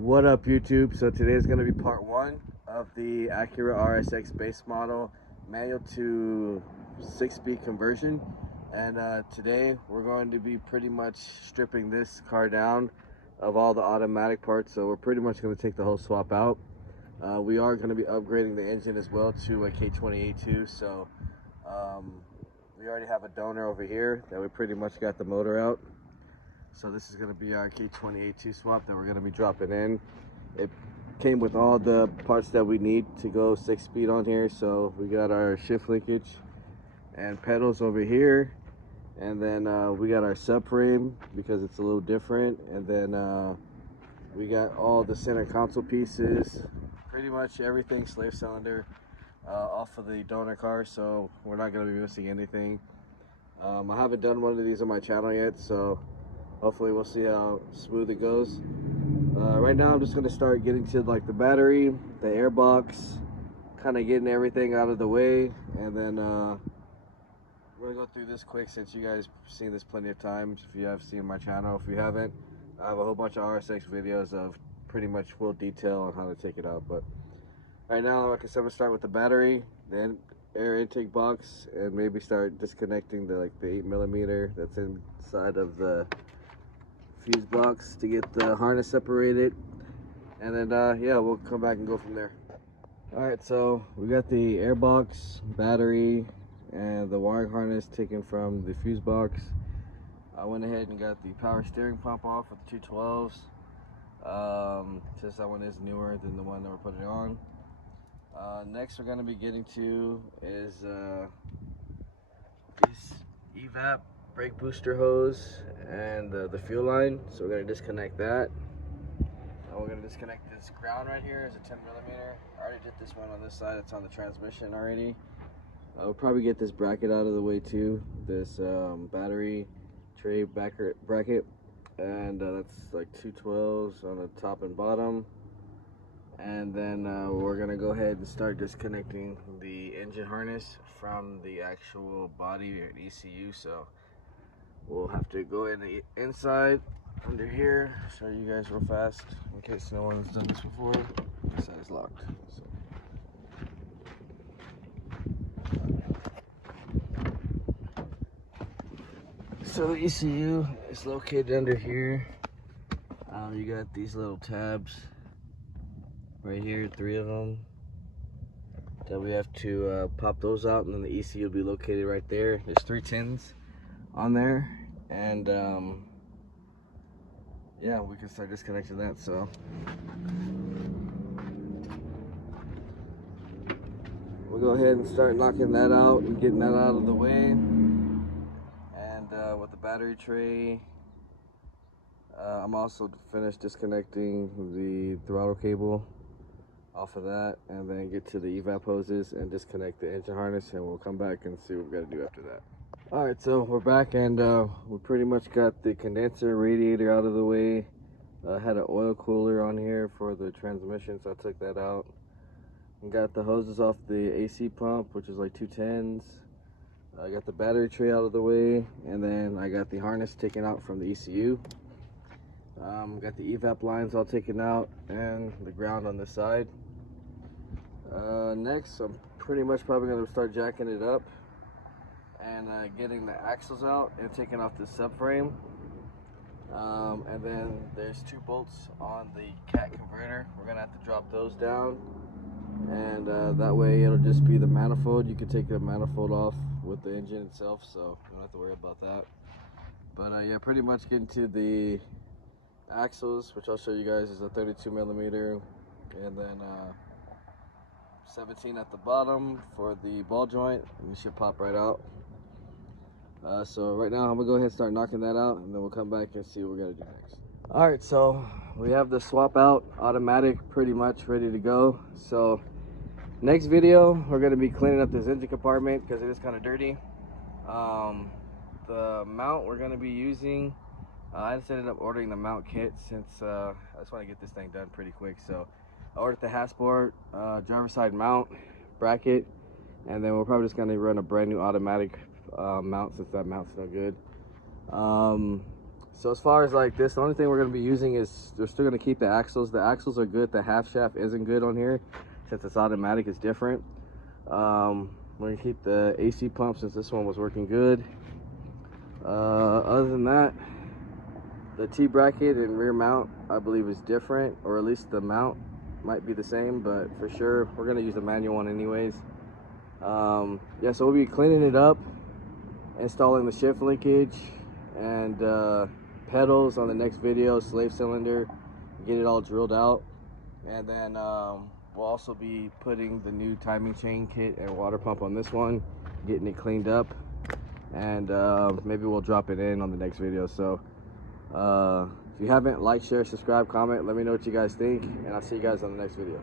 What up, YouTube? So today is going to be part one of the Acura RSX base model manual to 6-speed conversion, and today we're going to be pretty much stripping this car down of all the automatic parts. So we're pretty much going to take the whole swap out. We are going to be upgrading the engine as well to a k20a2. So we already have a donor over here that we pretty much got the motor out. So this is going to be our k20a2 swap that we're going to be dropping in. It came with all the parts that we need to go 6-speed on here. So we got our shift linkage and pedals over here, and then we got our subframe because it's a little different, and then we got all the center console pieces, pretty much everything slave cylinder off of the donor car, so we're not going to be missing anything. I haven't done one of these on my channel yet, so hopefully we'll see how smooth it goes. Right now I'm just going to start getting to like the battery, the airbox, kind of getting everything out of the way, and then we're going to go through this quick since you guys have seen this plenty of times. If you have seen my channel, if you haven't, I have a whole bunch of RSX videos of pretty much full detail on how to take it out. But right now, like I said, we'll start with the battery, then air intake box, and maybe start disconnecting the 8mm that's inside of the fuse box to get the harness separated, and then yeah, we'll come back and go from there. All right, so we got the air box, battery, and the wiring harness taken from the fuse box. I went ahead and got the power steering pump off with the 212s, since that one is newer than the one that we're putting on. Next we're going to be getting to is this evap brake booster hose and the fuel line. So we're going to disconnect that. We're going to disconnect this ground right here as a 10mm. I already did this one on this side. It's on the transmission already. We'll probably get this bracket out of the way too. This battery tray bracket, and that's like 212s on the top and bottom. And then we're gonna go ahead and start disconnecting the engine harness from the actual body or ECU. So we'll have to go in the inside under here, show you guys real fast in case no one's done this before. This side is locked. So the ECU is located under here. You got these little tabs right here, 3 of them, that we have to pop those out, and then the ECU will be located right there. There's 3 tins on there, and yeah, we can start disconnecting that. So we'll go ahead and start knocking that out and getting that out of the way. And with the battery tray, I'm also finished disconnecting the throttle cable off of that, and then get to the evap hoses and disconnect the engine harness, and we'll come back and see what we got to do after that. All right, so we're back, and we pretty much got the condenser radiator out of the way. I had an oil cooler on here for the transmission, so I took that out and got the hoses off the AC pump, which is like 210s. I got the battery tray out of the way, and then I got the harness taken out from the ECU. Got the evap lines all taken out and the ground on this side. Next, I'm pretty much probably going to start jacking it up and getting the axles out and taking off the subframe. And then there's 2 bolts on the cat converter. We're going to have to drop those down, and that way it'll just be the manifold. You can take the manifold off with the engine itself, so you don't have to worry about that. But yeah, pretty much getting to the axles, which I'll show you guys, is a 32mm, and then 17 at the bottom for the ball joint, and it should pop right out. So right now I'm gonna go ahead and start knocking that out, and then we'll come back and see what we're gonna do next. All right, so we have the swap out automatic pretty much ready to go. So next video we're gonna be cleaning up this engine compartment because it is kind of dirty. The mount we're gonna be using, I just ended up ordering the mount kit since I just want to get this thing done pretty quick. So I ordered the Hasport driver side mount bracket, and then we're probably just gonna run a brand new automatic mount since that mount's no good. So as far as like this, the only thing we're going to be using is, we're still going to keep the axles. The axles are good. The half shaft isn't good on here. Since it's automatic, it's different. We're going to keep the AC pump since this one was working good. Other than that, the T-bracket and rear mount, I believe, is different, or at least the mount might be the same, but for sure, we're going to use the manual one anyways. Yeah, so we'll be cleaning it up, installing the shift linkage and pedals on the next video, slave cylinder, get it all drilled out, and then we'll also be putting the new timing chain kit and water pump on this one, getting it cleaned up, and maybe we'll drop it in on the next video. So if you haven't, like, share, subscribe, comment, let me know what you guys think, and I'll see you guys on the next video.